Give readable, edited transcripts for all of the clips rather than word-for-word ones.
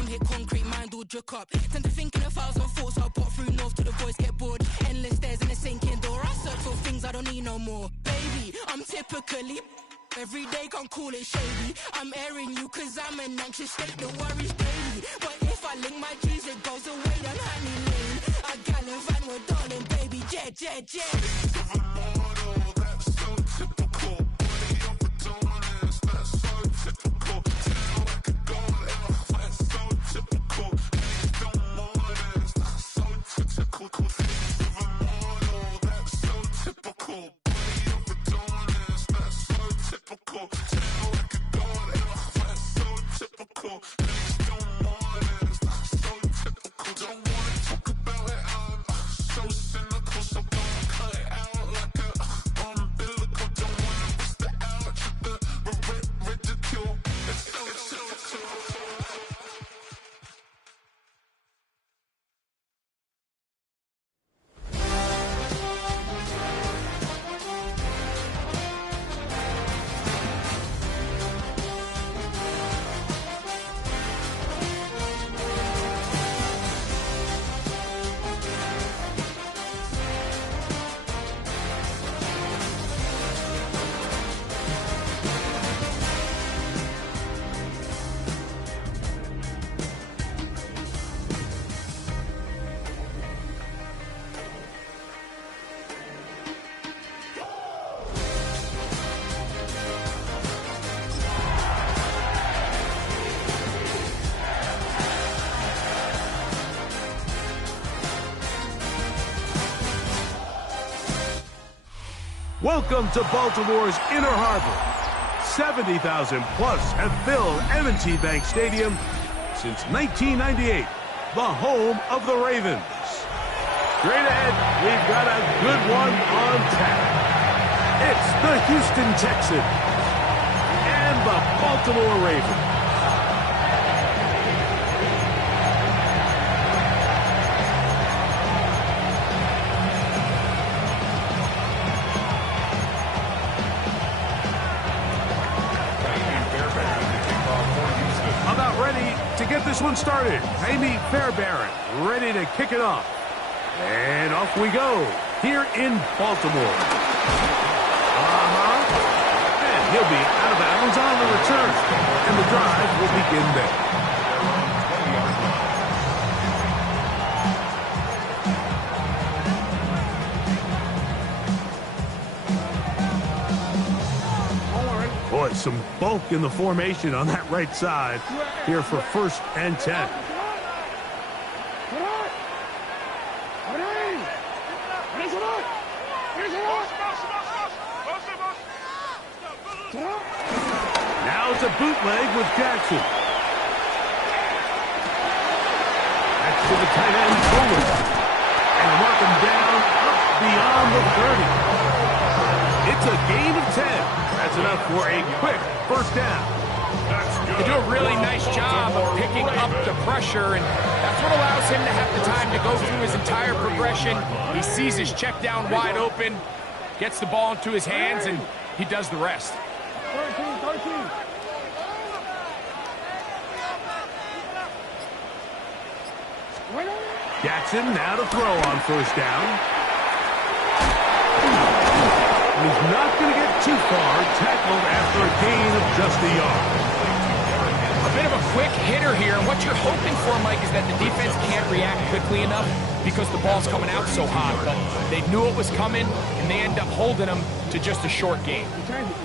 dream hit concrete, mind all jook up. Tend to think in 1,000 thoughts, I'll pop through north to the voice, get bored. Endless stairs in a sinking door, I search for things I don't need no more. Baby, I'm typically every day, can't call it shady. I'm airing you cause I'm an anxious state, the worries daily. But if I link my G's, it goes away, then honey lane. I gallivant with darling, baby, jet, jet, jet. That's so typical. Body of the dominance, that's so typical. Tell like a god, that's so typical. Please don't mind us, that's so typical. That's so typical. Body of the dominance, that's so typical. Tell like a god, that's so typical. Please don't mind us, that's so typical. Don't wanna talk about it, I'm so cynical, so don't cut it out like a umbilical. Don't wanna bust it out, the ridicule. It's so typical. Welcome to Baltimore's Inner Harbor. 70,000 plus have filled M&T Bank Stadium since 1998, the home of the Ravens. Straight ahead, we've got a good one on tap. It's the Houston Texans and the Baltimore Ravens. To get this one started, Amy Fairbairn ready to kick it off. And off we go here in Baltimore. And he'll be out of bounds on the return. And the drive will begin there. Boy, some bulk in the formation on that right side here for 1st and 10. Now it's a bootleg with Jackson. Back to the tight end, Fuller. And mark him down up beyond the 30. It's a gain of 10. That's enough for a quick 1st down. They do a really nice job of picking up the pressure, and that's what allows him to have the time to go through his entire progression. He sees his check down wide open, gets the ball into his hands, and he does the rest. 13. Jackson now to throw on 1st down. He's not going to get too far, tackled after a gain of just a yard. A bit of a quick hitter here, and what you're hoping for, Mike, is that the defense can't react quickly enough because the ball's coming out so hot. But they knew it was coming, and they end up holding them to just a short gain.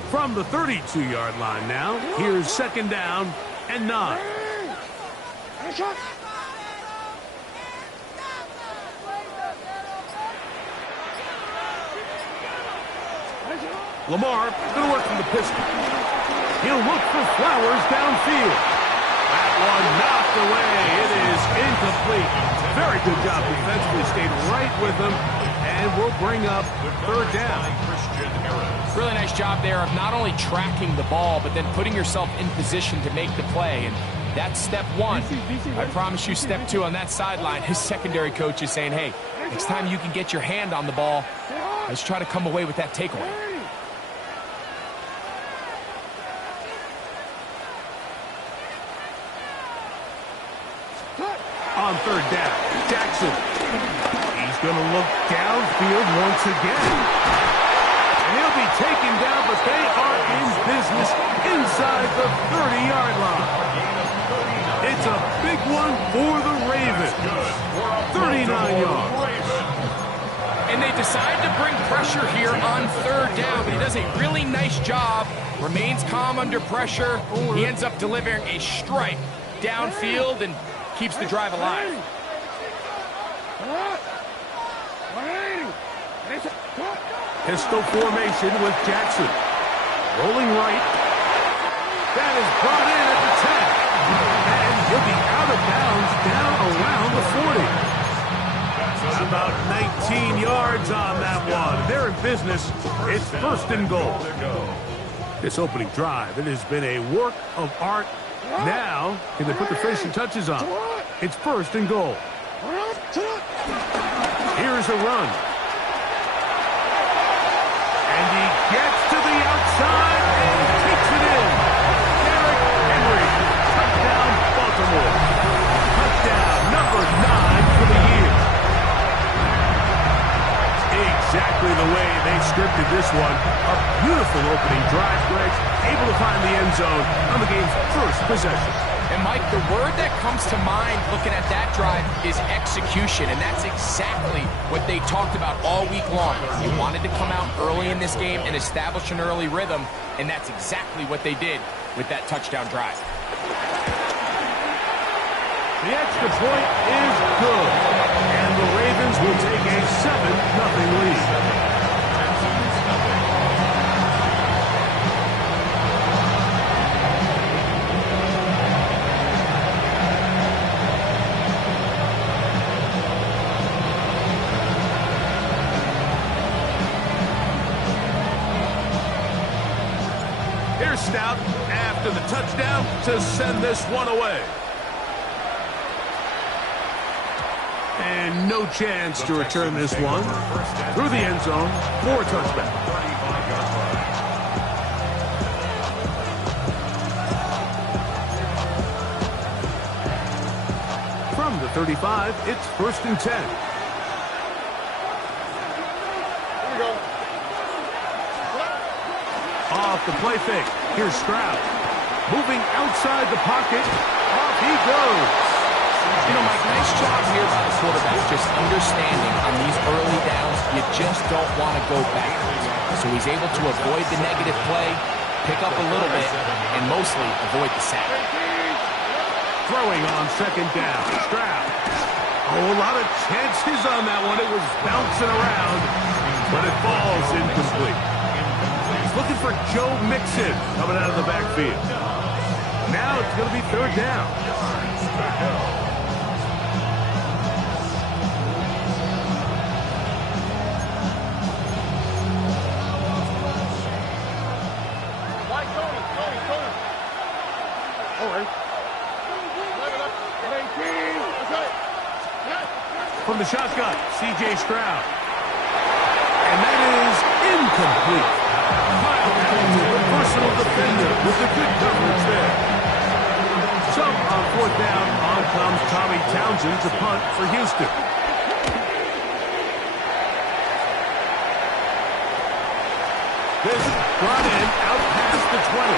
From the 32-yard line now, here's 2nd down and 9. Lamar going to work from the pistol. He'll look for Flowers downfield. That one knocked away. It is incomplete. Very good job defensively. Stayed right with him. And we'll bring up 3rd down. Really nice job there of not only tracking the ball, but then putting yourself in position to make the play. And that's step 1. I promise you step 2 on that sideline. His secondary coach is saying, hey, next time you can get your hand on the ball, let's try to come away with that takeaway. on third down. Jackson. He's going to look downfield once again. And he'll be taken down, but they are in business inside the 30-yard line. It's a big one for the Ravens. 39 yards. And they decide to bring pressure here on third down, but he does a really nice job. Remains calm under pressure. He ends up delivering a strike downfield and keeps the drive alive. Pistol formation with Jackson. Rolling right. That is brought in at the 10. And he'll be out of bounds down around the 40. About 19 yards on that one. They're in business. It's first and goal. This opening drive, it has been a work of art. Now, can they put the finishing touches on? It's first and goal. Here's a run. And he gets to the outside and takes it in. Derrick Henry. Touchdown, Baltimore. Touchdown number 9 for the year. Exactly the way they scripted this one. A beautiful opening drive, Greg. Able to find the end zone on the game's first possession. And, Mike, the word that comes to mind looking at that drive is execution, and that's exactly what they talked about all week long. They wanted to come out early in this game and establish an early rhythm, and that's exactly what they did with that touchdown drive. The extra point is good, and the Ravens will take a 7-0 lead. Here's Stout after the touchdown to send this one away. And no chance to return this one through the end zone for a touchback. From the 35, it's first and 10. Off the play fake. Here's Stroud. Moving outside the pocket. Off he goes. You know, Mike, nice job here by the quarterback, just understanding on these early downs, you just don't want to go backwards. So he's able to avoid the negative play, pick up a little bit, and mostly avoid the sack. Throwing on second down. Stroud. Oh, a lot of chances on that one. It was bouncing around, but it falls incomplete. He's looking for Joe Mixon coming out of the backfield. Now it's going to be third down. From the shotgun, C.J. Stroud. And that is incomplete. The personal defender with the good coverage there. So, on fourth down, on comes Tommy Townsend to punt for Houston. This brought in out past the 20.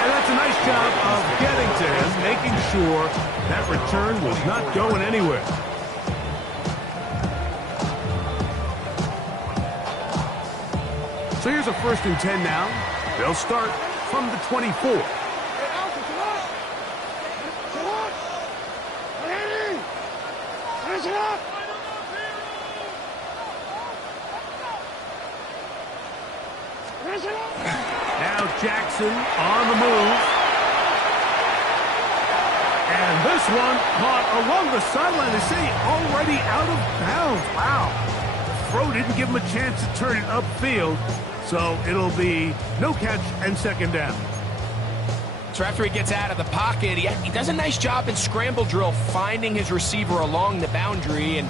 And that's a nice job of getting to him, making sure that return was not going anywhere. So here's a first and 10 now. They'll start from the 24. Now Jackson on the move. And this one caught along the sideline. They say already out of bounds. Wow. The throw didn't give him a chance to turn it upfield. So it'll be no catch and second down. So after he gets out of the pocket, he does a nice job in scramble drill finding his receiver along the boundary, and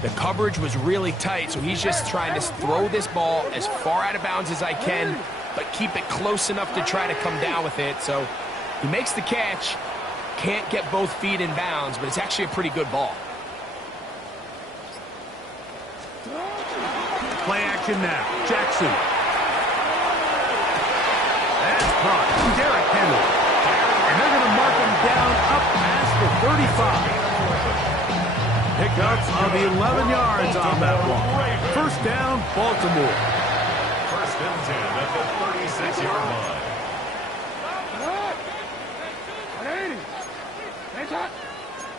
the coverage was really tight. So he's just trying to throw this ball as far out of bounds as I can, but keep it close enough to try to come down with it. So he makes the catch, Can't get both feet in bounds, but it's actually a pretty good ball. Play action now. Jackson. That's caught. Derrick Henry. And they're going to mark him down up past the 35. Pickup of 11 yards on that one. First down, Baltimore. First and 10 at the 36-yard line.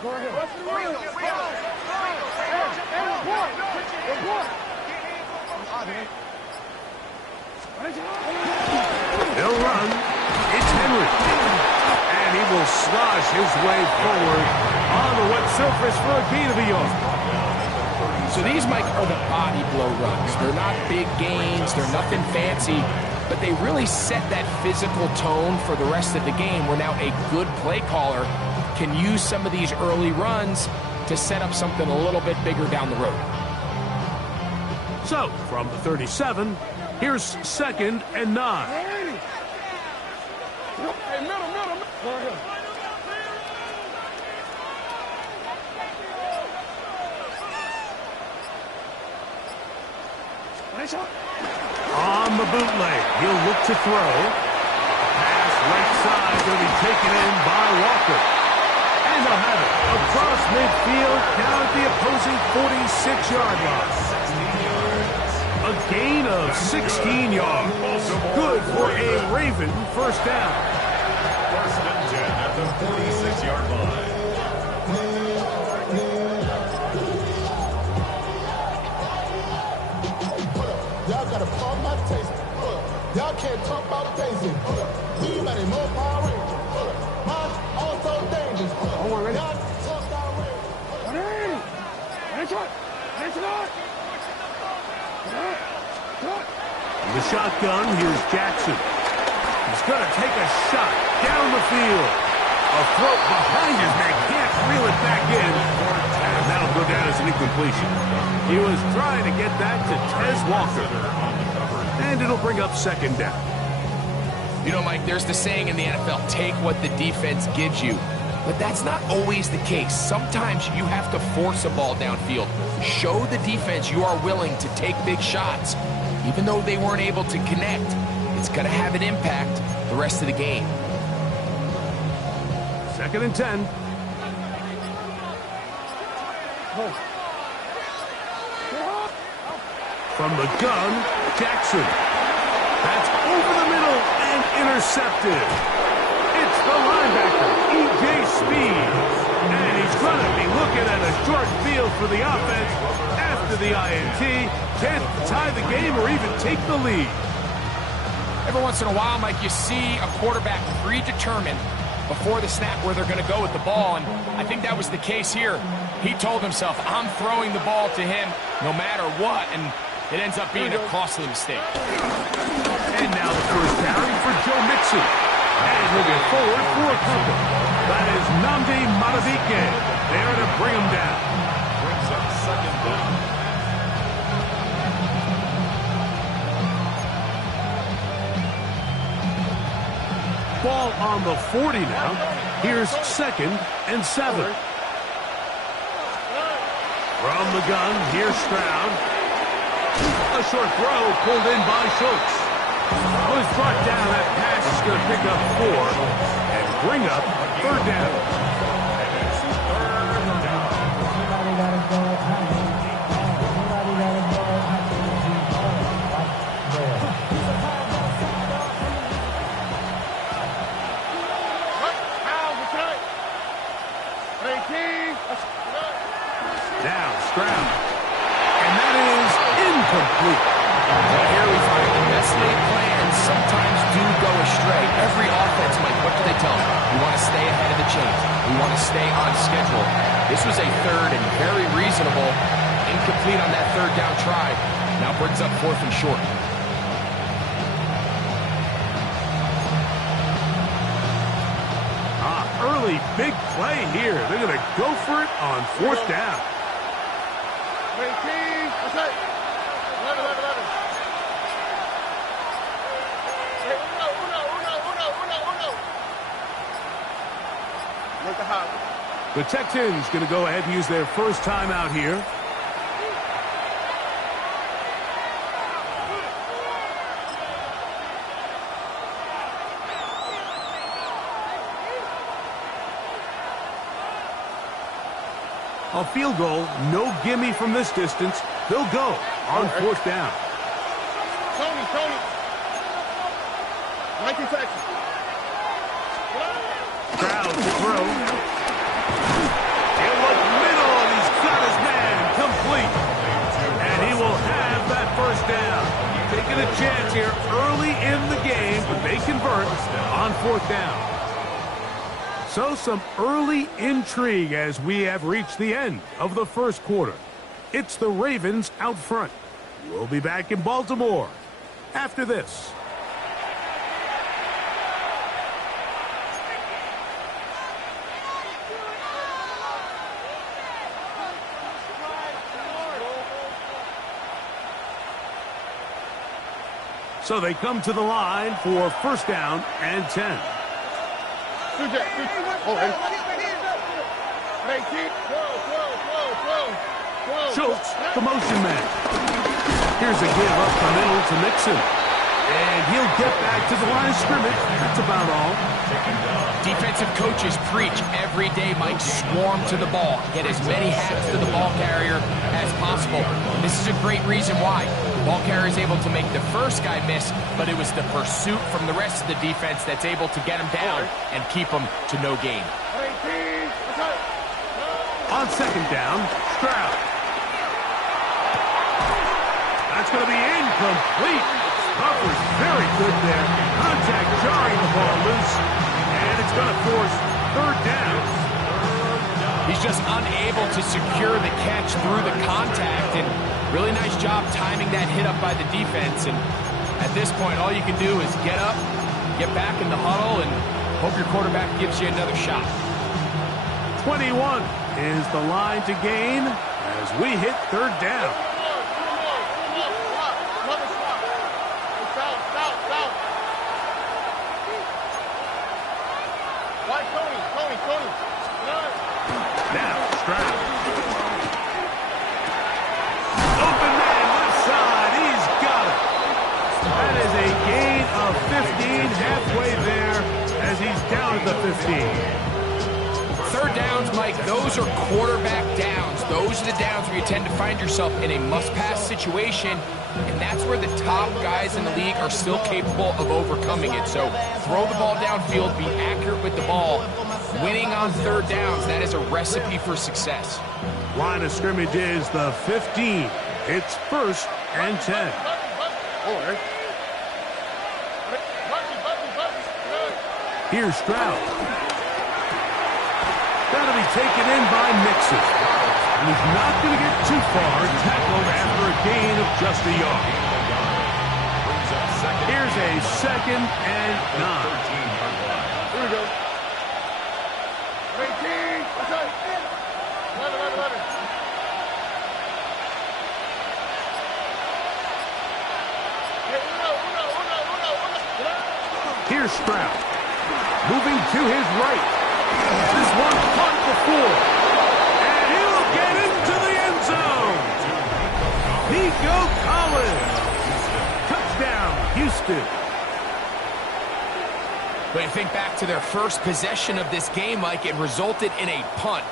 Go ahead. They'll run. It's Henry. And he will slosh his way forward on the wet surface for a gain of a yard. So these, Mike, are the body blow runs. They're not big gains. They're nothing fancy. But they really set that physical tone for the rest of the game where now a good play caller can use some of these early runs to set up something a little bit bigger down the road. So, from the 37, here's 2nd and 9. Hey, middle. Go ahead. On the bootleg, he'll look to throw. Pass right side going to be taken in by Walker. And they'll have it across midfield down at the opposing 46-yard line. A gain of 16 yards. Good for a Raven first down. First and 10 at the 46-yard line. Y'all gotta pump my taste. Y'all can't talk about basic. We many more Power Rangers. Mine also dangerous. Y'all talk about The shotgun, here's Jackson. He's going to take a shot down the field. A throw behind his man, can't reel it back in. And that'll go down as an incompletion. He was trying to get that to Tez Walker. And it'll bring up 2nd down. You know, Mike, there's the saying in the NFL, take what the defense gives you. But that's not always the case. Sometimes you have to force a ball downfield. Show the defense you are willing to take big shots. Even though they weren't able to connect, it's going to have an impact the rest of the game. 2nd and 10. From the gun, Jackson. That's over the middle and intercepted. It's the linebacker, E.J. Speed. And he's going to be looking at a short field for the offense after the INT. Can't tie the game or even take the lead. Every once in a while, Mike, you see a quarterback predetermined before the snap where they're going to go with the ball, and I think that was the case here. He told himself, I'm throwing the ball to him no matter what, and it ends up being a costly mistake. And now the first down for Joe Mixon. And moving forward for a couple. That is Nnamdi Madubuike there to bring him down. Brings up 2nd down. Ball on the 40 now. Here's 2nd and 7. From the gun, here's Stroud. A short throw pulled in by Schultz. Was brought down. That pass is going to pick up 4 and bring up 3rd down. Now Stroud. And that is incomplete. Well, here we find the best laid plans sometimes do go astray. Every offense, Mike, what do they tell them? We want to stay ahead of the chains. We want to stay on schedule. This was a 3rd and very reasonable. Incomplete on that 3rd down try. Now brings up 4th and short. Early big play here. They're going to go for it on 4th down. The Texans going to go ahead and use their first timeout here. A field goal, no gimme from this distance. They'll go on fourth down. Tony. 19 seconds. Stroud to throw. He'll look middle, and he's got his man complete. And he will have that first down. Taking a chance here early in the game, but they convert on fourth down. So some early intrigue as we have reached the end of the first quarter. It's the Ravens out front. We'll be back in Baltimore after this. So they come to the line for first down and 10. Schultz, the motion man. Here's a give up the middle to Mixon. And he'll get back to the line of scrimmage. That's about all. Defensive coaches preach every day, Mike, swarm to the ball. Get as many hats to the ball carrier as possible. This is a great reason why. The ball carrier is able to make the first guy miss, but it was the pursuit from the rest of the defense that's able to get him down and keep him to no gain. On second down, Stroud. That's going to be incomplete. Buffer's very good there. Contact jarring the ball loose. And it's going to force third down. He's just unable to secure the catch through the contact. And really nice job timing that hit up by the defense. And at this point, all you can do is get up, get back in the huddle, and hope your quarterback gives you another shot. 21 is the line to gain as we hit third down. Now, Stroud. Open man, left side. He's got it. That is a gain of 15, halfway there as he's down at the 15. Third downs, Mike, those are quarterback downs. Those are the downs where you tend to find yourself in a must-pass situation, and that's where the top guys in the league are still capable of overcoming it. So throw the ball downfield, be accurate with the ball. Winning on third downs, that is a recipe for success. Line of scrimmage is the 15. It's first and 10. Here's Stroud. That'll be taken in by Mixon. And he's not going to get too far, tackled after a gain of just a yard. Here's a second and 9. Here we go. 18. Here's Stroud. Moving to his right. This one caught before. And he'll get into the end zone. Nico Collins. Touchdown, Houston. When you think back to their first possession of this game, Mike, it resulted in a punt.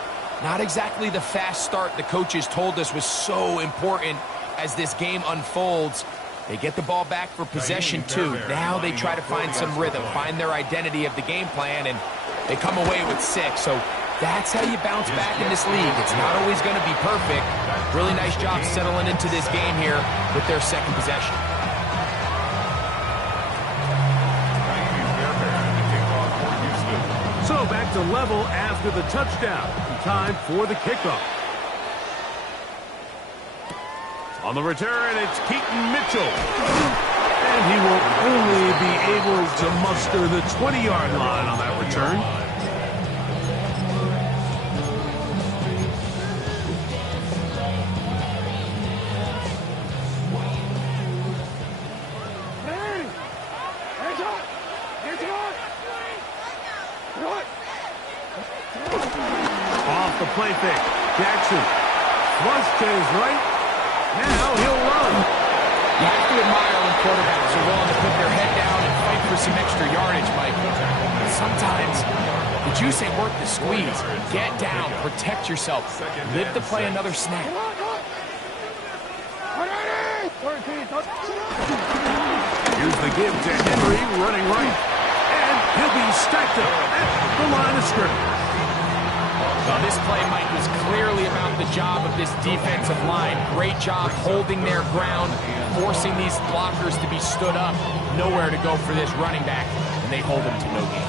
Not exactly the fast start the coaches told us was so important as this game unfolds. They get the ball back for possession two. Now they try to find some rhythm, find their identity of the game plan, and they come away with 6. So that's how you bounce back in this league. It's not always going to be perfect. Really nice job settling into this game here with their second possession. So back to level after the touchdown. Time for the kickoff. On the return, it's Keaton Mitchell. And he will only be able to muster the 20-yard line on that return. Jackson. Flush to his right. Now he'll run. You have to admire when quarterbacks are willing to put their head down and fight for some extra yardage, Mike. But sometimes the juice ain't worth the squeeze. Get down, protect yourself, live to play another snap. Here's the give to Henry, running right. And he'll be stacked up at the line of scrimmage. Well, this play, Mike, was clearly about the job of this defensive line. Great job holding their ground, forcing these blockers to be stood up. Nowhere to go for this running back, and they hold him to no gain.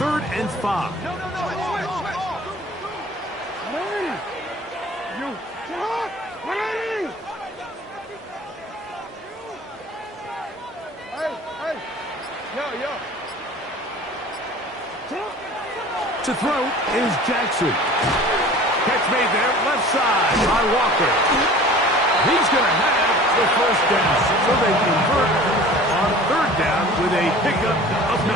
3rd and 5. To throw is Jackson. Catch made there, left side by Walker. He's going to have the first down. So they convert on 3rd down with a pickup of 9.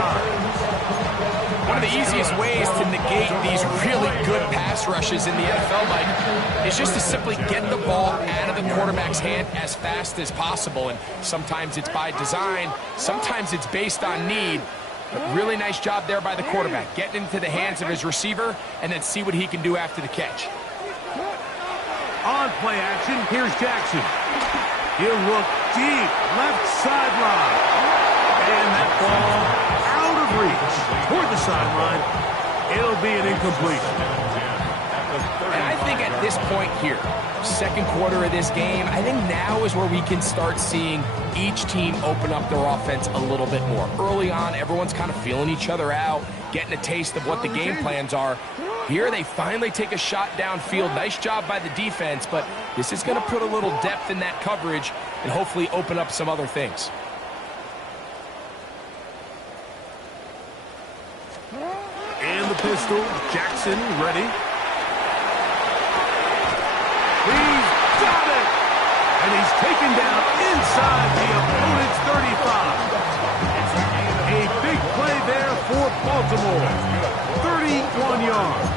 One of the easiest ways to negate these really good pass rushes in the NFL, Mike, is just to simply get the ball out of the quarterback's hand as fast as possible. And sometimes it's by design, sometimes it's based on need. But really nice job there by the quarterback, getting into the hands of his receiver and then see what he can do after the catch. On play action, here's Jackson. He'll look deep, left sideline. And that ball out of reach toward the sideline. It'll be an incompletion. And I think at this point here, 2nd quarter of this game, I think now is where we can start seeing each team open up their offense a little bit more. Early on, everyone's kind of feeling each other out, getting a taste of what the game plans are. Here, they finally take a shot downfield. Nice job by the defense, but this is going to put a little depth in that coverage and hopefully open up some other things. And the pistol, Jackson ready. He's got it! And he's taken down inside the opponent's 35. A big play there for Baltimore. 31 yards.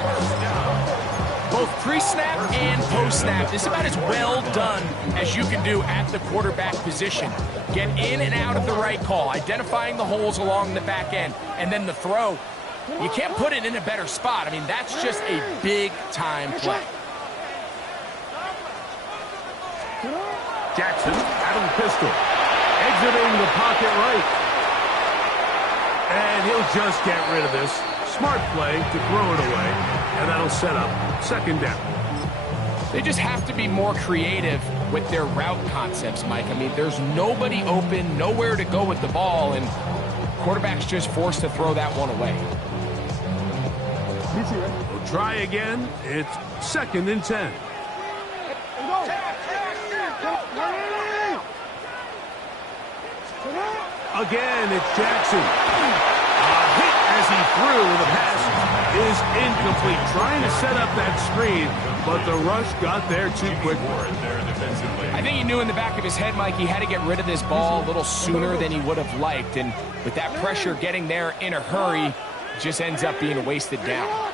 Both pre-snap and post-snap, this is about as well done as you can do at the quarterback position. Get in and out of the right call, identifying the holes along the back end, and then the throw. You can't put it in a better spot. I mean, that's just a big-time play. Jackson out of the pistol. Exiting the pocket right. And he'll just get rid of this. Smart play to throw it away. And that'll set up 2nd down. They just have to be more creative with their route concepts, Mike. I mean, there's nobody open, nowhere to go with the ball, and quarterback's just forced to throw that one away. We'll try again. It's 2nd and 10. Again, it's Jackson. Hit as he threw. The pass is incomplete. Trying to set up that screen, but the rush got there too quick for it. I think he knew in the back of his head, Mike, he had to get rid of this ball a little sooner than he would have liked. And with that pressure getting there in a hurry, it just ends up being a wasted down.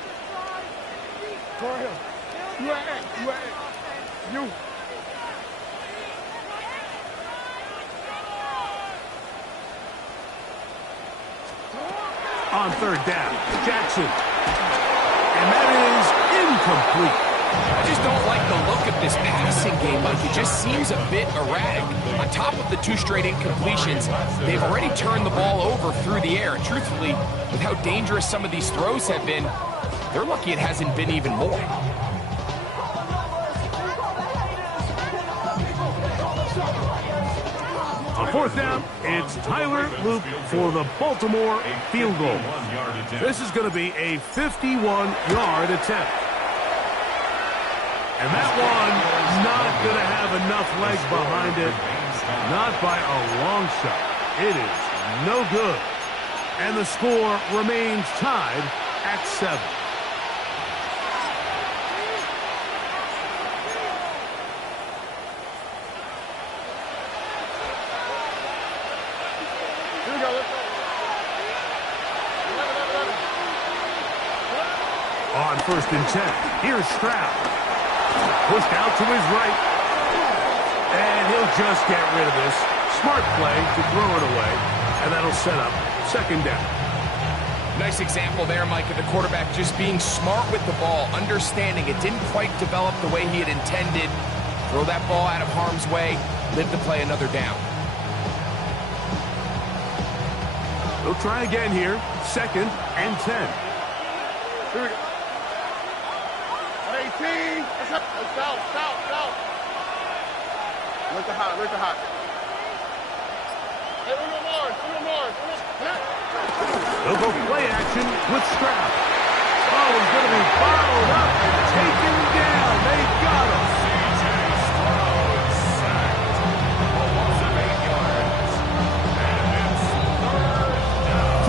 On 3rd down, Jackson. And that is incomplete. I just don't like the look of this passing game, Mike. It just seems a bit erratic. On top of the 2 straight incompletions, they've already turned the ball over through the air. And truthfully, with how dangerous some of these throws have been, they're lucky it hasn't been even more. On 4th down, it's Tyler Luke for the Baltimore field goal. This is going to be a 51-yard attempt. And that one not going to have enough legs behind it. Not by a long shot. It is no good. And the score remains tied at 7. On 1st and 10, here's Stroud. Pushed out to his right. And he'll just get rid of this. Smart play to throw it away. And that'll set up 2nd down. Nice example there, Mike, of the quarterback just being smart with the ball, understanding it didn't quite develop the way he had intended. Throw that ball out of harm's way, live to play another down. They'll try again here. 2nd and 10. Here we go. 18. South. Look at hot. Hey, Uno Mars. They'll go play action with Stroud. Oh, he's going to be fouled up and taken down. They got him.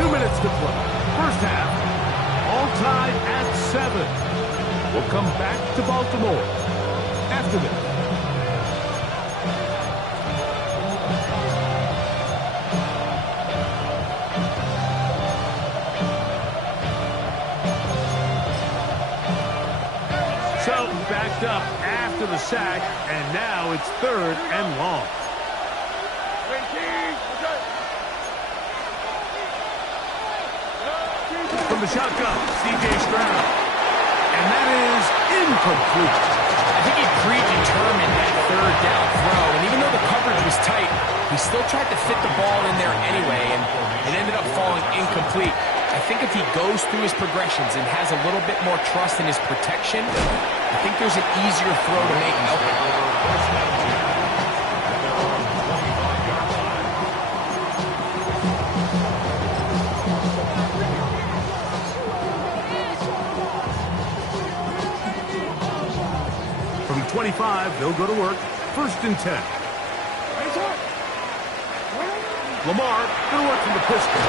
2 minutes to play. First half, all tied at 7. We'll come back to Baltimore after this. So, backed up after the sack, and now it's 3rd and long. From the shotgun, C.J. Stroud. And that is incomplete. I think he predetermined that 3rd down throw, and even though the coverage was tight, he still tried to fit the ball in there anyway, and it ended up falling incomplete. I think if he goes through his progressions and has a little bit more trust in his protection, I think there's an easier throw to make. From 25, they'll go to work. 1st and 10. Lamar going to work from the pistol.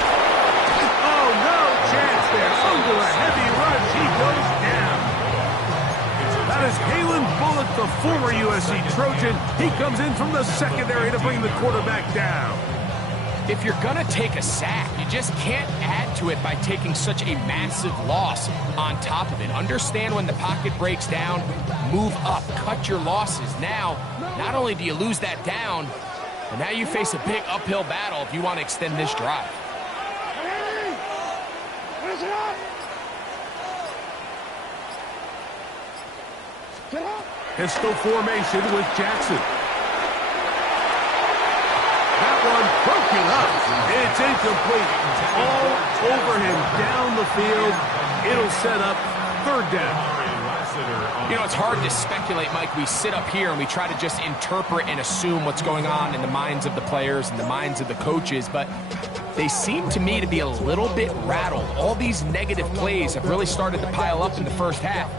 Oh, no chance there. Under a heavy rush, he goes down. That is Halen Bullock, the former USC Trojan. He comes in from the secondary to bring the quarterback down. If you're going to take a sack, you just can't add to it by taking such a massive loss on top of it. Understand when the pocket breaks down, move up, cut your losses. Now, not only do you lose that down, but now you face a big uphill battle if you want to extend this drive. Pistol formation with Jackson. That one broken up. It's incomplete. All over him down the field. It'll set up 3rd down. You know, it's hard to speculate, Mike. We sit up here and we try to just interpret and assume what's going on in the minds of the players and the minds of the coaches, but they seem to me to be a little bit rattled. All these negative plays have really started to pile up in the first half.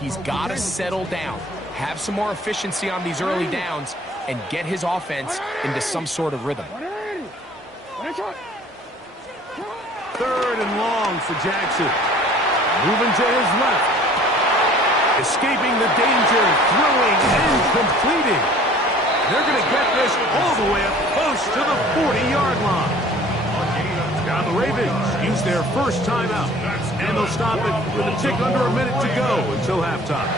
He's got to settle down, have some more efficiency on these early downs, and get his offense into some sort of rhythm. 3rd and long for Jackson. Moving to his left. Escaping the danger, throwing and completing. They're going to get this all the way up close to the 40-yard line. Now the Ravens use their first timeout, and they'll stop it with a tick under a minute to go until halftime.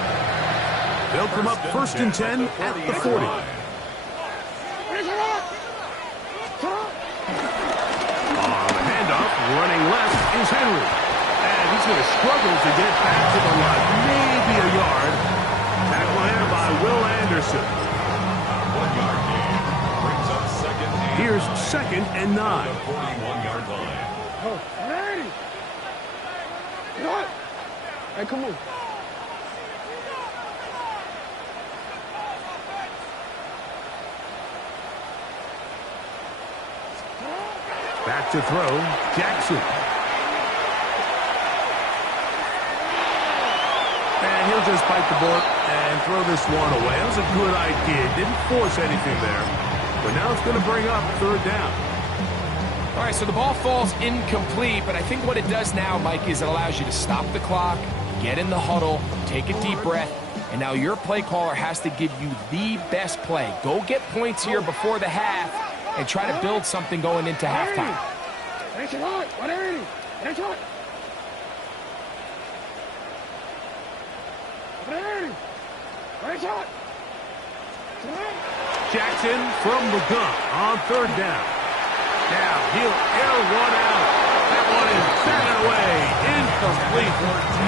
They'll come up 1st and 10 at the 40. On the handoff, running left is Henry. And he's going to struggle to get back to the line. Maybe a yard. Tackle there by Will Anderson. 1-yard gain. Brings up 2nd and... Here's 2nd and 9. 41-yard line. Oh, ready. What? Hey, come on. Back to throw, Jackson. And he'll just bite the bullet and throw this one away. That was a good idea. Didn't force anything there. But now it's going to bring up 3rd down. All right, so the ball falls incomplete, but I think what it does now, Mike, is it allows you to stop the clock, get in the huddle, take a deep breath, and now your play caller has to give you the best play. Go get points here before the half and try to build something going into halftime. Jackson from the gun on third down. Now he'll air one out. That one is batted away. Incomplete.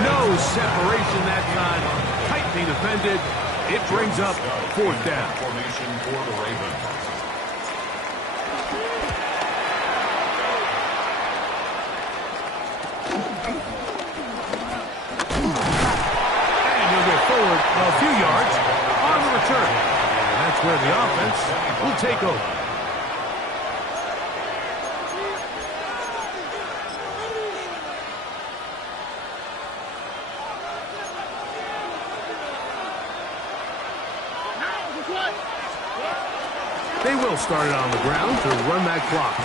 No separation that time. Tightly defended. It brings up fourth down. Formation for the Ravens. And he'll get forward a few yards on the return. And that's where the offense will take over. They will start it on the ground to run that clock.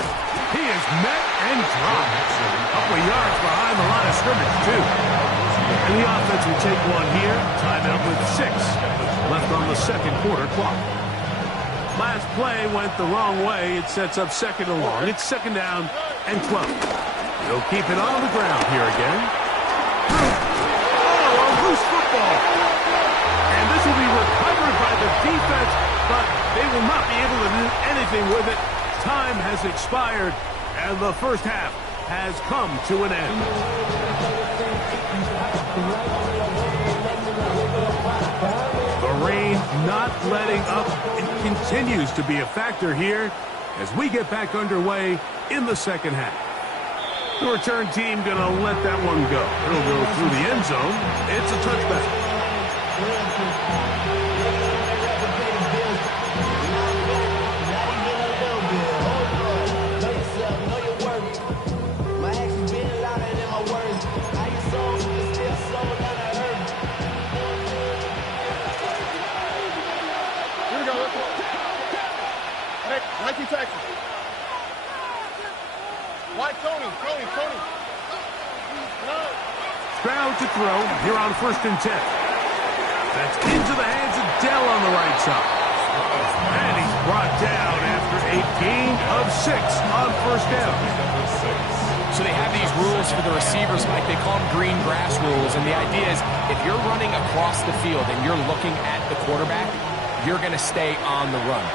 He is met and dropped. A couple of yards behind the line of scrimmage, too. And the offense will take one here. Timeout with 6 left on the second quarter clock. Last play went the wrong way. It sets up second and long. It's second down and 12. They'll keep it on the ground here again. Oh, a loose football. And this will be recovered by the defense, but they will not be able to do anything with it. Time has expired, and the first half has come to an end. The rain not letting up. It continues to be a factor here as we get back underway in the second half. The return team going to let that one go. It'll go through the end zone. It's a touchback. Texans. White Tony. Stroud to throw here on 1st and 10. That's into the hands of Dell on the right side. And he's brought down after a gain of 6 on 1st down. So they have these rules for the receivers, like they call them green grass rules. And the idea is if you're running across the field and you're looking at the quarterback, you're going to stay on the run.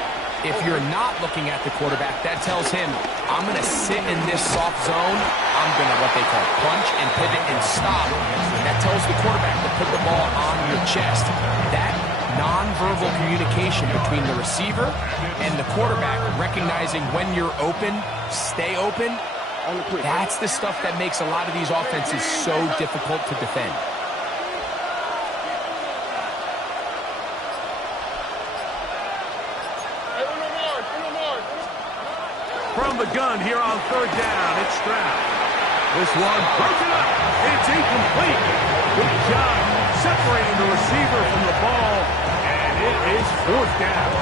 If you're not looking at the quarterback, that tells him, I'm going to sit in this soft zone. I'm going to what they call punch and pivot and stop. That tells the quarterback to put the ball on your chest. That nonverbal communication between the receiver and the quarterback, recognizing when you're open, stay open, that's the stuff that makes a lot of these offenses so difficult to defend. From the gun here on 3rd down, it's Stroud. This one broken up. It's incomplete. Good job separating the receiver from the ball, and it is 4th down.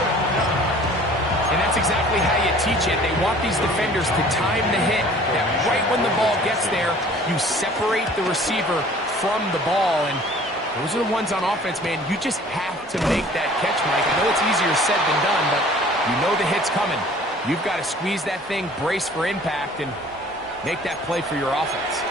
And that's exactly how you teach it. They want these defenders to time the hit, that right when the ball gets there, you separate the receiver from the ball. And those are the ones on offense, man. You just have to make that catch, Mike. I know it's easier said than done, but you know the hit's coming. You've got to squeeze that thing, brace for impact, and make that play for your offense.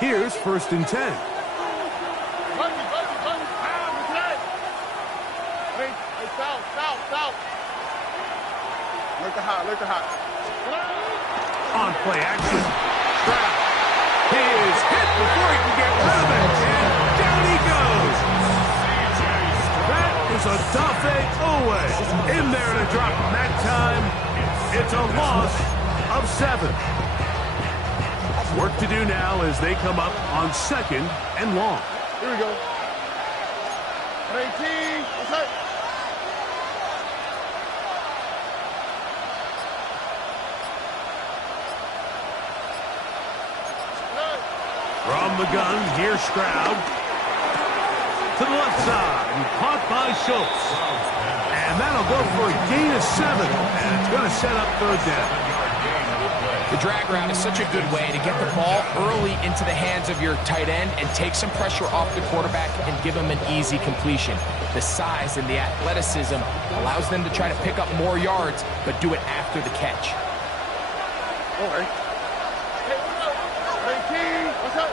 Here's 1st and 10. South. Look hot. On play action. Stroud. He is hit before he can get rid of it. And down he goes. That is a Dafe Owe in there to drop him that time. It's a loss of 7. Work to do now as they come up on 2nd and long. Here we go. 18. What's that? From the gun, here's Stroud. To the left side, and caught by Schultz. And that'll go for a gain of 7. And it's going to set up 3rd down. The drag route is such a good way to get the ball early into the hands of your tight end and take some pressure off the quarterback and give him an easy completion. The size and the athleticism allows them to try to pick up more yards, but do it after the catch. All right. Hey, King, what's up?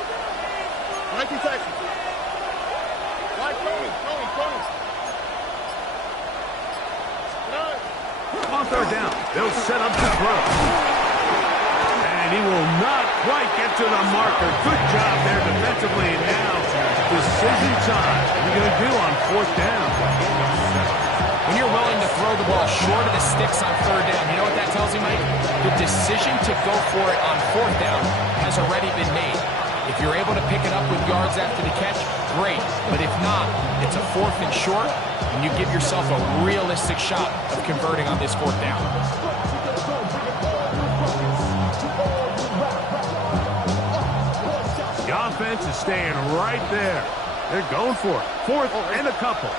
Nike Texans. White Tony. On third down, they'll set up to throw. And he will not quite get to the marker. Good job there defensively. And now, decision time. What are you going to do on fourth down? When you're willing to throw the ball short of the sticks on third down, you know what that tells you, Mike? The decision to go for it on fourth down has already been made. If you're able to pick it up with yards after the catch, great. But if not, it's a fourth and short, and you give yourself a realistic shot of converting on this fourth down. The offense is staying right there. They're going for it. Fourth and a couple.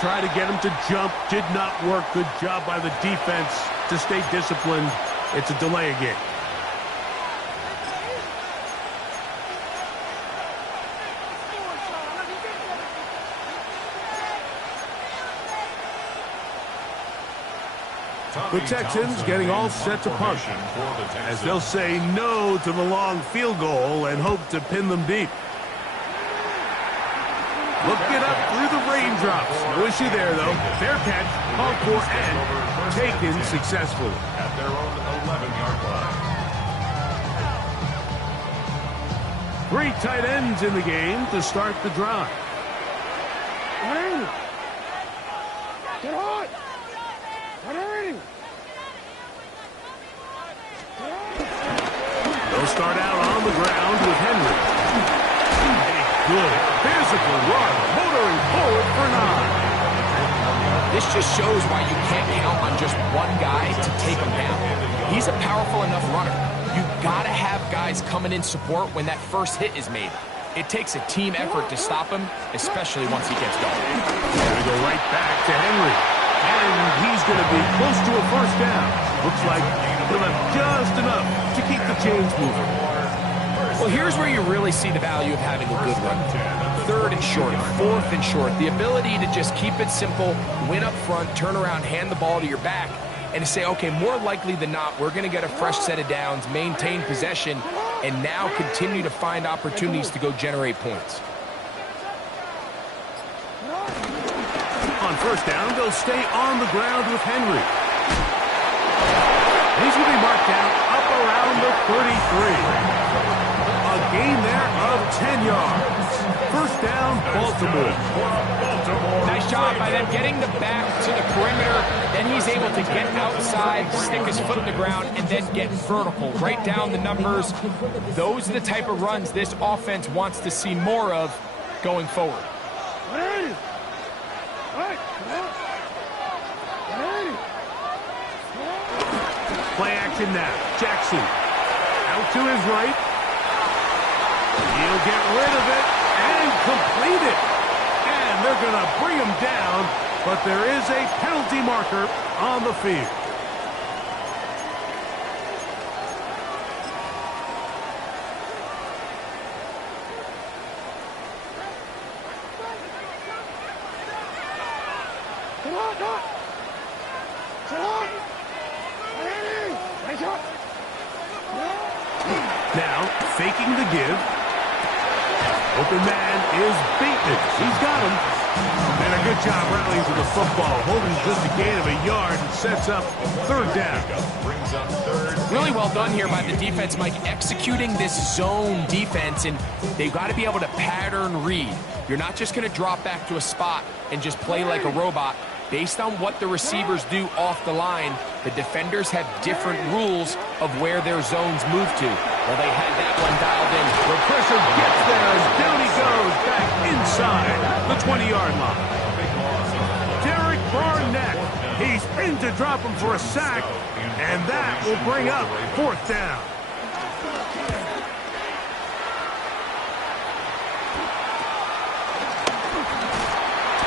Try to get him to jump. Did not work. Good job by the defense to stay disciplined. It's a delay game. The Texans getting all set to punt, as they'll say no to the long field goal and hope to pin them deep. Looking up through the raindrops. No issue there, though. Fair catch, called for, and taken successfully. At their own 11-yard line. 3 tight ends in the game to start the drive. Get on! They'll start out on the ground with Henry. A good physical run, motoring forward for 9. This just shows why you can't count on just one guy to take him down. He's a powerful enough runner. You've got to have guys coming in support when that first hit is made. It takes a team effort to stop him, especially once he gets going. Gonna go right back to Henry. And he's going to be close to a first down. Looks like he'll have just enough to keep the chains moving. Well, here's where you really see the value of having a good run. Third and short, fourth and short. The ability to just keep it simple, win up front, turn around, hand the ball to your back, and to say, okay, more likely than not, we're going to get a fresh set of downs, maintain possession, and now continue to find opportunities to go generate points. On first down, they'll stay on the ground with Henry. He's going to be marked down up around the 33. A gain there of 10 yards. First down, Baltimore. Nice job by them getting the back to the perimeter. Then he's able to get outside, stick his foot in the ground, and then get vertical. Right down the numbers. Those are the type of runs this offense wants to see more of going forward. Play action now. Jackson out to his right. He'll get rid of it and complete it. And they're going to bring him down, but there is a penalty marker on the field. Now, faking the give. Open man is beaten. He's got him. And a good job rallying to the football. Holding just a gain of a yard and sets up third down. Really well done here by the defense, Mike, executing this zone defense, and they've got to be able to pattern read. You're not just going to drop back to a spot and just play like a robot. Based on what the receivers do off the line, the defenders have different rules of where their zones move to. Well, they had that one dialed in. The pressure gets there as down he goes back inside the 20-yard line. Derek Barnett, he's in to drop him for a sack, and that will bring up fourth down.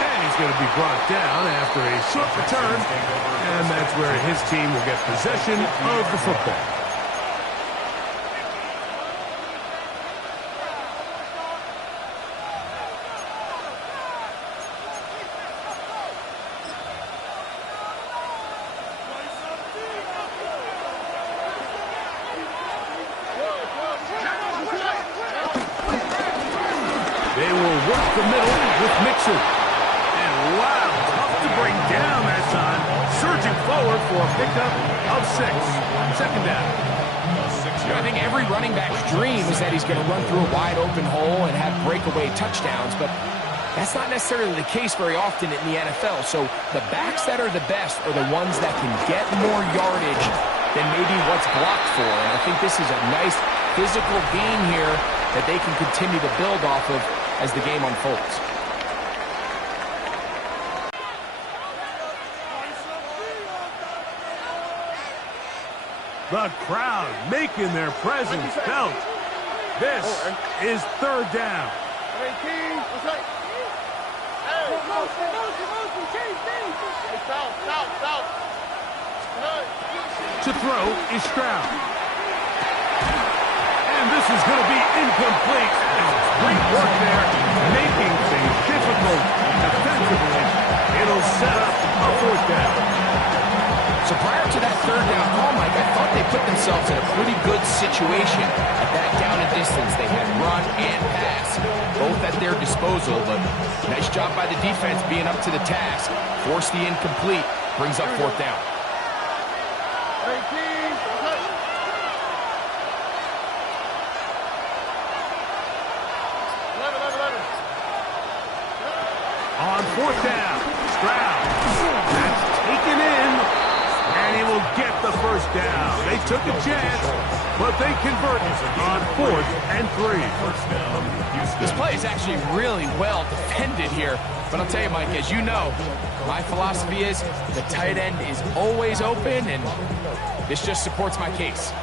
And he's going to be brought down after a short return, and that's where his team will get possession of the football. They will work the middle with Mixon. And wow, tough to bring down that time. Surging forward for a pickup of 6. Second down. I think every running back's dream is that he's going to run through a wide open hole and have breakaway touchdowns, but that's not necessarily the case very often in the NFL. So the backs that are the best are the ones that can get more yardage than maybe what's blocked for. And I think this is a nice physical gain here that they can continue to build off of as the game unfolds. The crowd making their presence felt. This is third down. To throw is Stroud. And this is going to be incomplete. Great work there, making things difficult defensively. It'll set up a fourth down. So prior to that third down call, Mike, I thought they put themselves in a pretty good situation at that down and distance. They had run and pass, both at their disposal, but nice job by the defense being up to the task. Force the incomplete, brings up fourth down. On fourth down, Stroud. That's taken in, and he will get the first down. They took a chance, but they convert on 4th and 3. This play is actually really well defended here, but I'll tell you, Mike, as you know, my philosophy is the tight end is always open, and this just supports my case.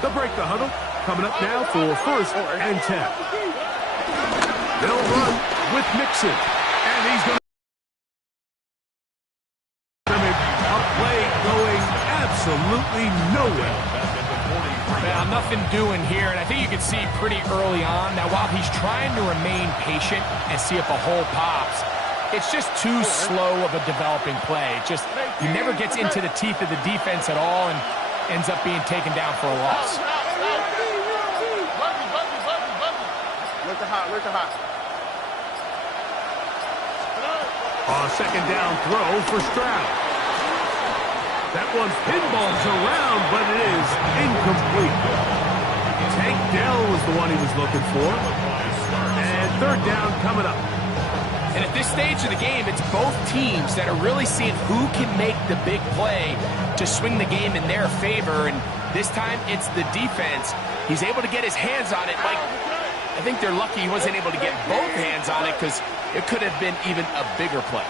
They'll break the huddle. Coming up now for 1st and 10. They'll run with Mixon. And he's going to a play going absolutely nowhere. Well, nothing doing here, and I think you can see pretty early on. Now, while he's trying to remain patient and see if a hole pops, it's just too slow of a developing play. He never gets into the teeth of the defense at all and ends up being taken down for a loss. Look at hot. A second down throw for Stroud. That one pinballs around, but it is incomplete. Tank Dell was the one he was looking for. And third down coming up. And at this stage of the game, it's both teams that are really seeing who can make the big play to swing the game in their favor. And this time, it's the defense. He's able to get his hands on it. Mike, I think they're lucky he wasn't able to get both hands on it because it could have been even a bigger play.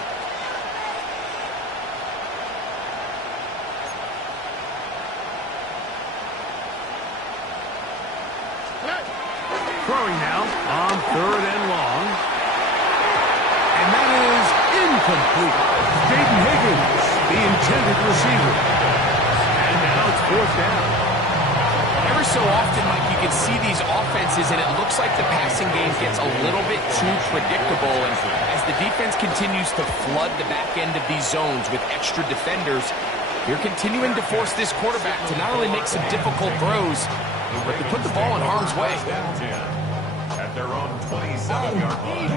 Throwing now on 3rd and long. And that is incomplete. Jaden Higgins, the intended receiver. And now it's 4th down. Every so often, Mike, you can see these offenses, and it looks like the passing game gets a little bit too predictable. And as the defense continues to flood the back end of these zones with extra defenders, you're continuing to force this quarterback to not only make some difficult throws, but to put the ball in harm's way. At their own 27-yard line.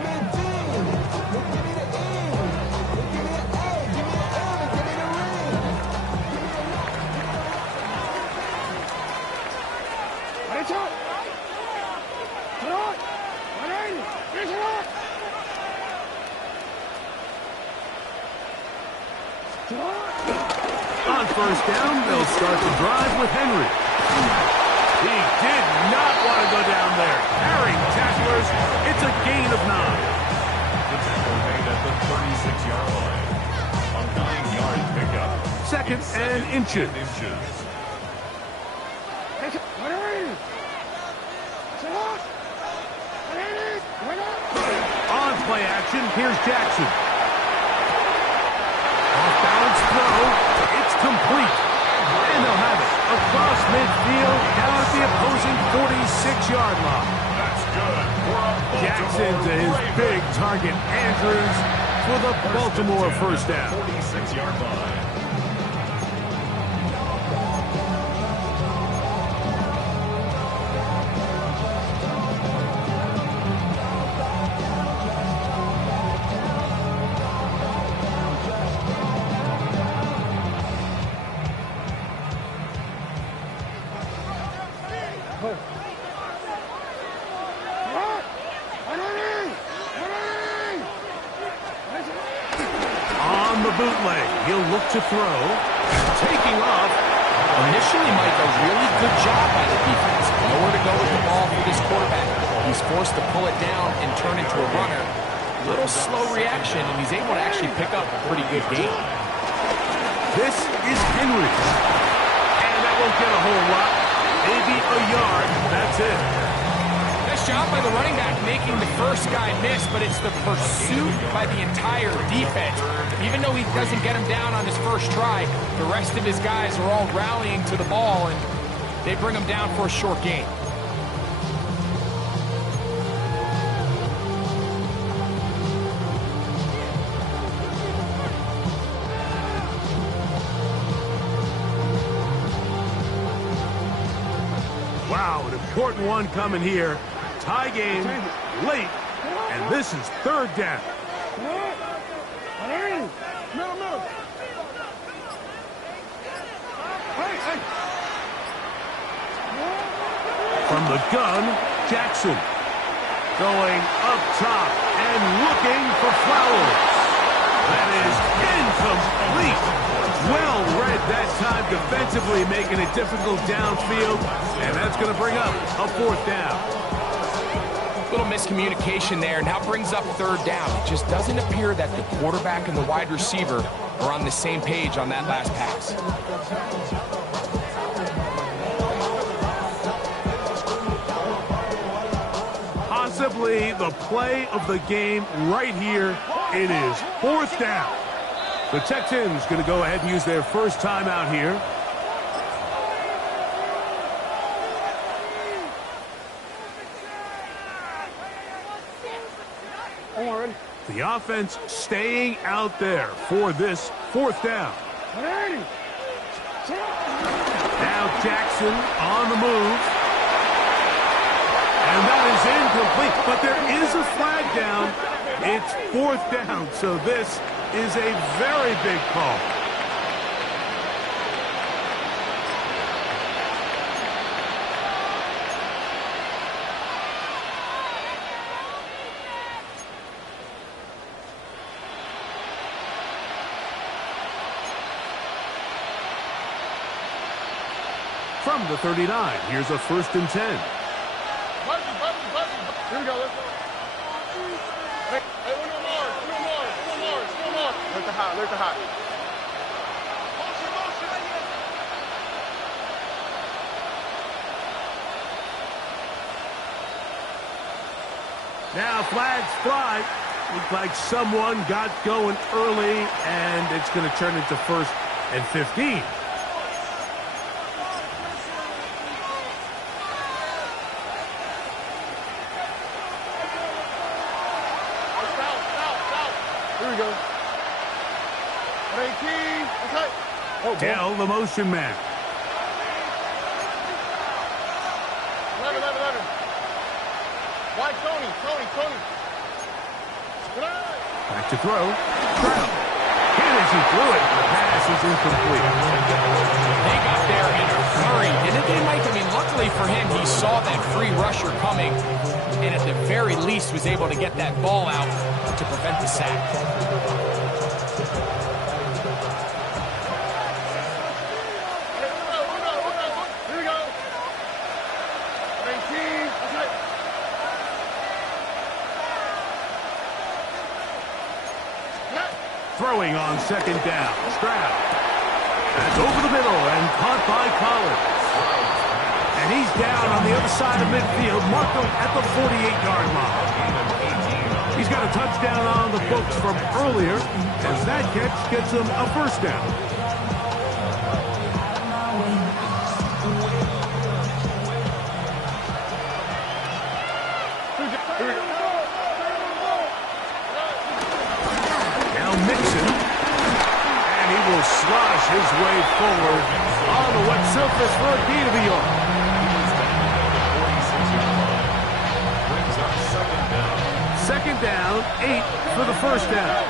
On 1st down, they'll start the drive with Henry. He did not want to go down there. Carrying tacklers, it's a gain of 9. The tackle made at the 36-yard line. A 9-yard pickup. 2nd and inches. On play action, here's Jackson. throw. It's complete. And they'll have it across midfield down at the opposing 46-yard line. That's good. Jackson to his big target, Andrews, for the Baltimore first down. 46-yard line. On the bootleg, he'll look to throw. Taking off. Initially, Mike, a really good job by the defense. Nowhere to go with the ball for this quarterback. He's forced to pull it down and turn into a runner. Little slow reaction, and he's able to actually pick up a pretty good gain. This is Henry. And that won't get a whole lot. Maybe a yard. That's it. Nice job by the running back making the first guy miss, but it's the pursuit by the entire defense. Even though he doesn't get him down on his first try, the rest of his guys are all rallying to the ball, and they bring him down for a short gain. Wow, an important one coming here. Tie game late, and this is third down. From the gun, Jackson going up top and looking for Flowers. That is incomplete. Well read that time defensively, making it difficult downfield, and that's going to bring up a fourth down. Little miscommunication there. Now brings up third down. It just doesn't appear that the quarterback and the wide receiver are on the same page on that last pass. Possibly the play of the game right here. It is fourth down. The Texans going to go ahead and use their first timeout here. The offense staying out there for this fourth down. Now Jackson on the move. And that is incomplete, but there is a flag down. It's fourth down, so this is a very big call. From the 39, here's a 1st and 10. Here we go, let's go. Hey, one more. Look to high. Now flags fly. Looks like someone got going early, and it's going to turn into 1st and 15. Here we go. 18. Okay. Oh, Dell, the motion man. 11. Why Tony? Back to throw. Trout. Hit as he threw it. The pass is incomplete. They got there in a hurry, didn't they, Mike? I mean, luckily for him, he saw that free rusher coming, and at the very least was able to get that ball out to prevent the sack. Throwing on 2nd down. Stroud. That's over the middle and caught by Collins. And he's down on the other side of midfield. Markham at the 48-yard line. He's got a touchdown on the books from earlier, as that catch gets him a first down. Now Mixon, and he will slosh his way forward on the wet surface for a gain of a yard. Second down, 8 for the first down.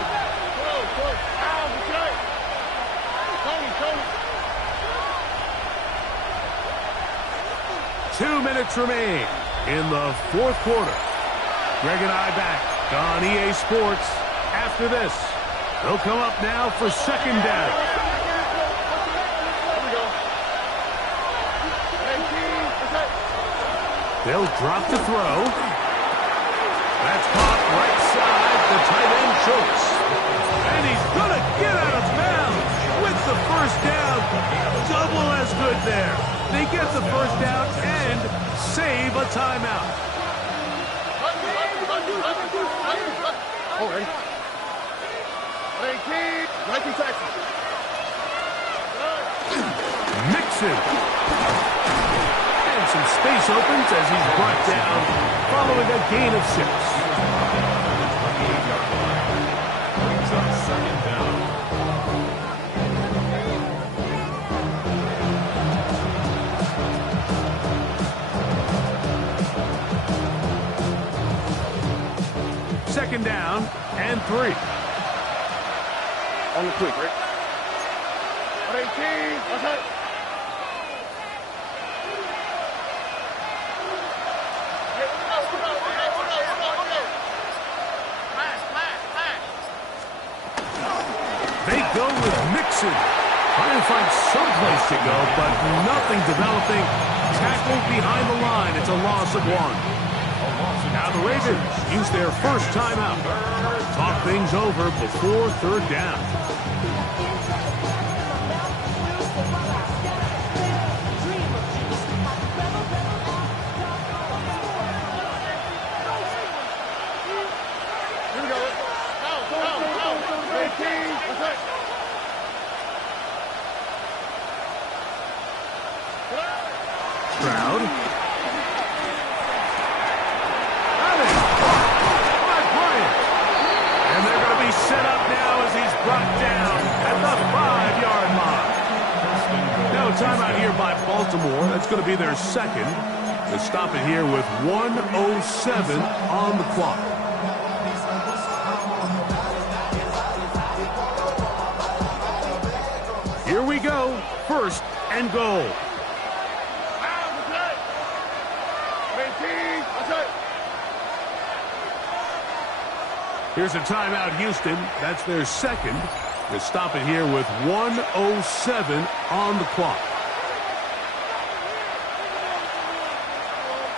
2 minutes remain in the fourth quarter. Greg and I back on EA Sports after this. They'll come up now for second down. They'll drop to throw. That's caught right side. The tight end chokes. And he's going to get out of bounds with the first down. Double as good there. They get the first down and save a timeout. Oh, ready? Nike Texans. Mixon. And some space opens as he's brought down following a gain of 6. Brings up second down. Second down and 3. On the quick, right? 18. Okay. They go with Mixon. Trying to find some place to go, but nothing developing. Tackled behind the line. It's a loss of 1. Now the Ravens use their first timeout. Talk things over before third down. Here we go. Go. 18. That's it. Stroud. And they're going to be set up now as he's brought down at the 5-yard line. No timeout here by Baltimore. That's going to be their second. To stop it here with 1:07 on the clock. Here we go. First and goal. Here's a timeout, Houston. That's their second. To stop it here with 1:07 on the clock.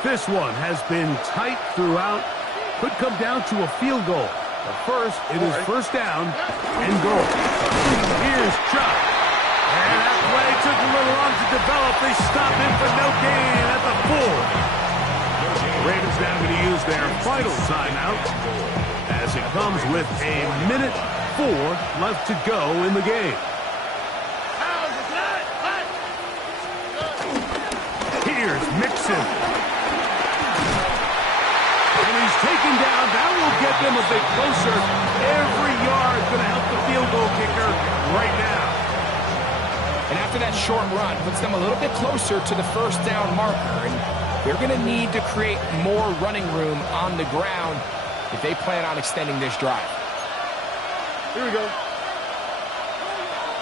This one has been tight throughout. Could come down to a field goal. But first, it is first down and goal. Here's Chuck. And that play took a little long to develop. They stop him for no gain at the 4. Ravens now going to use their final timeout as it comes with a minute 4 left to go in the game. Here's Mixon. And he's taken down. That will get them a bit closer. Every yard going to help the field goal kicker right now. And after that short run, puts them a little bit closer to the first down marker. And they're going to need to create more running room on the ground if they plan on extending this drive. Here we go.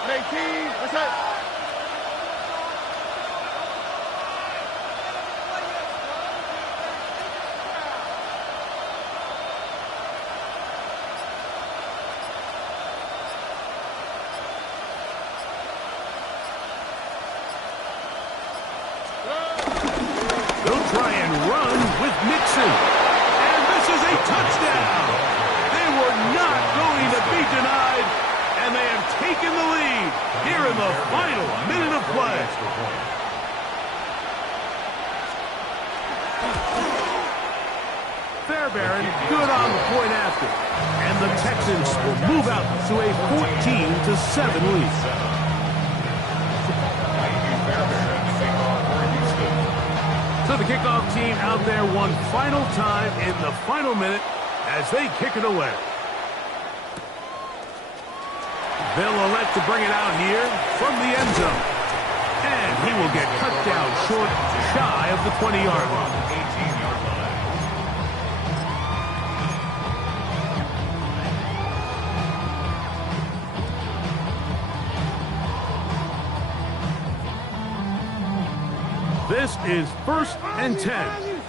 18. That's it. They'll try and run with Mixon. And this is a touchdown. They were not going to be denied, and they have taken the lead here in the final minute of play. Fairbairn, good on the point after. after. And the Texans will move out to a 14-7 lead. So the kickoff team out there one final time in the final minute as they kick it away. They'll elect to bring it out here from the end zone. And he will get cut down short, shy of the 20-yard line. 18-yard line. This is 1st and 10.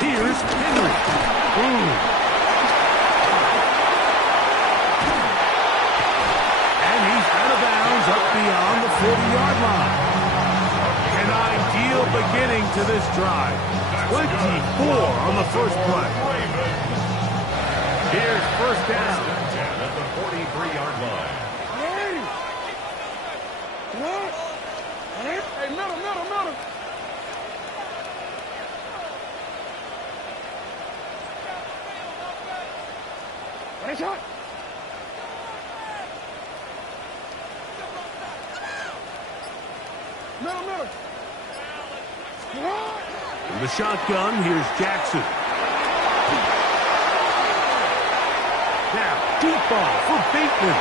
Here's Henry. And he's out of bounds up beyond the 40-yard line. An ideal beginning to this drive. 24 on the first play. Here's first down. At the 43-yard line. Hey, middle. Nice shot. Middle. In the shotgun, here's Jackson. Now, deep ball for Bateman.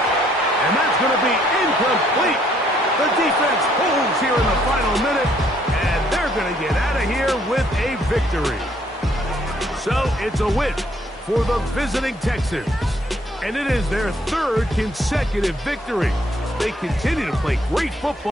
And that's going to be incomplete. The defense holds here in the final minute, and they're going to get out of here with a victory. So it's a win for the visiting Texans. And it is their 3rd consecutive victory. They continue to play great football.